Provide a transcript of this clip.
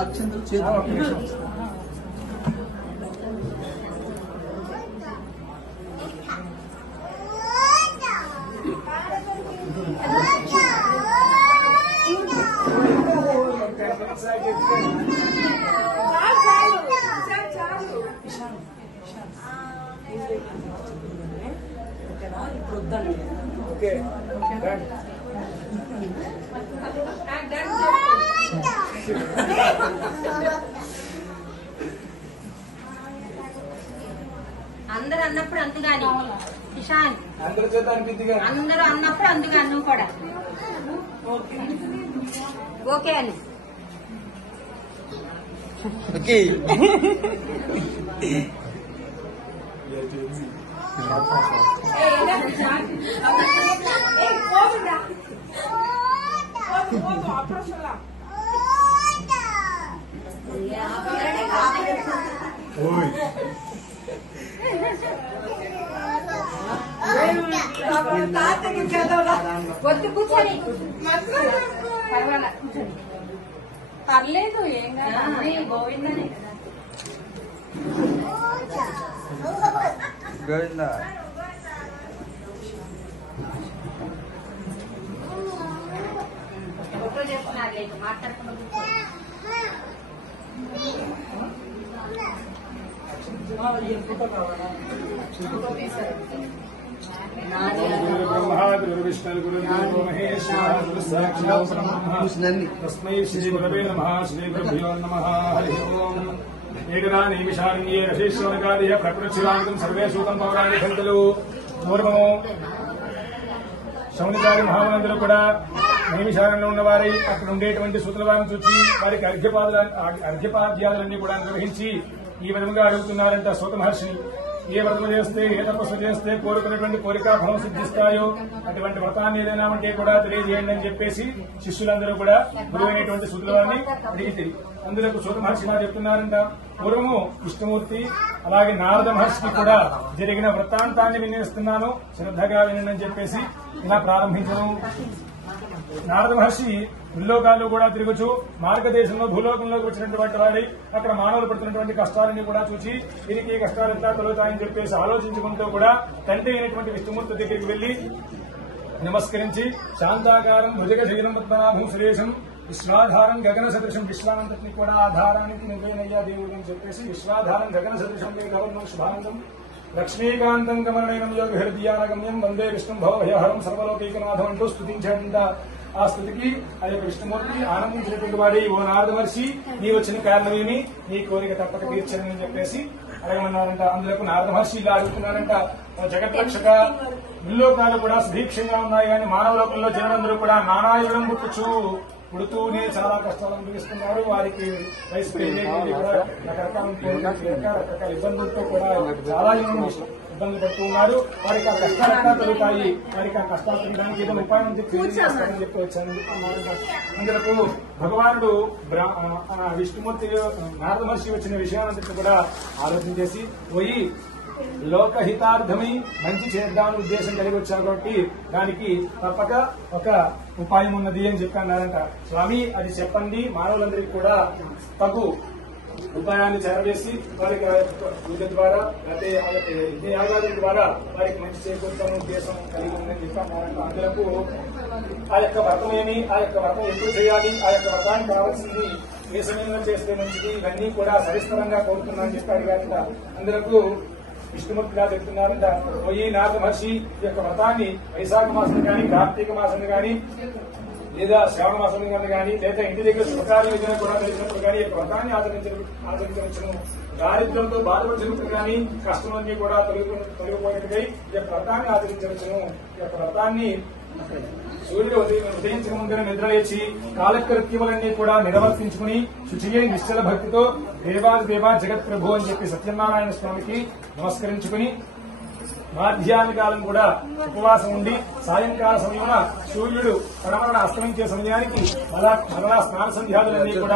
అక్షంతలు చేతులు అందరు అన్నప్పుడు అందుగాని కిషాన్ అందరూ అన్నప్పుడు అందుగాని నువ్వు కూడా ఓకే అని వద్దు కూర్చొని పర్వాలా కూర్చొని పర్లేదు ఏం కాదు గోవిందనే కదా గోవింద ఫోటో చేస్తున్నారు మాట్లాడుకున్న तस्मै श्री गुरवे नमः श्री गुरुभ्यो नमः हरि ओम् एकदा नैमिषारण्ये रथेश्वरकार्य प्रकृतिरागं सर्वे सूतं पौराणि खण्डలు పూర్వము శౌనకాది మహాములందరూ కూడా నైమిషారణ్యంలో ఉన్నవారి అక్కడ ఉండేటువంటి సూతుల వారిని చూసి వారికి అర్ఘ్యపాద్యాలన్నీ కూడా నిర్వహించి ఈ విధముగా అడుగుతున్నారంట సూత మహర్షిని. ఏ వ్రతం చేస్తే ఏ తపస్సు చేస్తే కోరుకున్నటువంటి కోరిక ఫలం సిద్ధిస్తాయో అటువంటి వ్రతాన్ని ఏదైనా ఉంటే కూడా తెలియజేయండి అని చెప్పేసి శిష్యులందరూ కూడా గురువైనటువంటి సూతుల వారిని అడిగితే అందులో సూత మహర్షి వారు చెప్తున్నారంట. పూర్వము విష్ణుమూర్తి అలాగే నారద మహర్షికి కూడా జరిగిన వృత్తాంతాన్ని వినిస్తున్నాను, శ్రద్ధగా వినండి అని చెప్పేసి ఇలా ప్రారంభించను. నారద మహర్షి ముల్లోకాలు కూడా తిరుగుచు మార్గదేశంలో భూలోకంలోకి వచ్చినటువంటి వాడి అక్కడ మానవులు పడుతున్నటువంటి కష్టాలన్నీ కూడా చూసి వీరికి ఈ కష్టాలు ఎట్లా తొలుగుతాయని చెప్పేసి ఆలోచించుకుంటూ కూడా తండ్రి అయినటువంటి విష్ణుమూర్తి దగ్గరికి వెళ్లి నమస్కరించి శాంతాకారం భుజగ శైలం పద్మనాభం సురేశం విశ్వాధారం గగన సదృశం విశ్వానంతని కూడా ఆధారానికి నువ్వేనయ్యా దేవుడు అని చెప్పేసి విశ్వాధారం గగన సదృశం గవర్ణం శుభానందం లక్ష్మీకాంతం కమలనయనం యోగ హృదయానగమ్యం వందే విష్ణు భవభయహరం సర్వలోకైకనాథం అంటూ స్తుతించాడంట. ఆ స్థితికి ఆ యొక్క విష్ణుమూర్తి ఆనందించినటువంటి వాడి ఓ నారద మహర్షి నీ వచ్చిన కారణమేమి, నీ కోరిక తప్పక తీర్చని చెప్పేసి అడగమన్నారంట. అందులో నారద మహర్షి ఇలా అడుగుతున్నారంట, జగద్రక్షక ముల్లోకాలు కూడా సుభీక్షంగా ఉన్నాయి కానీ మానవలోకంలో జనులందరూ కూడా నానాయుధం పుడుతూనే చాలా కష్టాలు అనుభవిస్తున్నారు. వారికి వయసు పెరిగేది కూడా రకరకాల ఇబ్బందులతో కూడా చాలా ఇబ్బందులు పడుతూ ఉన్నారు. వారికి ఆ కష్టాలు ఎట్లా తొలుగుతాయి, వారికి ఆ కష్టాలు తొలగడానికి ఏదైనా ఉపాయం తెలియజేస్తారని చెప్పి వచ్చాను. అందుకు భగవానుడు విష్ణుమూర్తి నారద మహర్షి వచ్చిన విషయాన్ని కూడా ఆలోచన చేసి పోయి లోకహితార్థమై మంచి చేద్దామని ఉద్దేశం కలిగి వచ్చారు కాబట్టి దానికి తప్పక ఒక ఉపాయం ఉన్నది అని చెప్పన్నారంట. స్వామి అది చెప్పండి, మానవులందరికీ కూడా తగు ఉపాయాన్ని చేరవేసి వారికి పూజ ద్వారా లేకపోతే యాగాదుల ద్వారా వారికి మంచి చేకూర్చాలని ఉద్దేశం కలిగి ఉందని చెప్పన్నారంట. అందులకు ఆ యొక్క వ్రతం ఏమి, ఆ యొక్క వ్రతం ఎప్పుడు చేయాలి, ఆ యొక్క వ్రతానికి కావాల్సింది ఏ సమయంలో చేస్తే మంచిది, ఇవన్నీ కూడా సవిస్తరంగా కోరుతున్నానని చెప్పి అడిగారంట. అందులకు విష్ణుమూర్తిగా చెప్తున్నారంట, పోయి నారద మహర్షి ఈ యొక్క వ్రతాన్ని వైశాఖ మాసం కానీ కార్తీక మాసం కానీ లేదా శ్రావణ మాసం కానీ లేదా ఇంటి దగ్గర శుభకార్యం కూడా తెలిసినప్పుడు కానీ ఈ యొక్క వ్రతాన్ని ఆచరించవచ్చును. దారిద్ర్యంతో బాధపడినప్పుడు కానీ కష్టమన్నీ కూడా తొలగిపోయినట్టుగా ఈ యొక్క వ్రతాన్ని ఆచరించవచ్చును. ఈ యొక్క వ్రతాన్ని సూర్యుడు ఉదయించక ముందున నిద్రలేచి కాలకృత్యములన్నీ కూడా నిర్వర్తించుకుని శుచియే నిశ్చల భక్తితో దేవా జగత్ ప్రభు అని చెప్పి సత్యనారాయణ స్వామికి నమస్కరించుకుని మాధ్యాహ్న కాలం కూడా ఉపవాసం ఉండి సాయంకాల సమయమున సూర్యుడు పరమరణ అస్తమించే సమయానికి మరలా స్నాన సంధ్యాదులన్నీ కూడా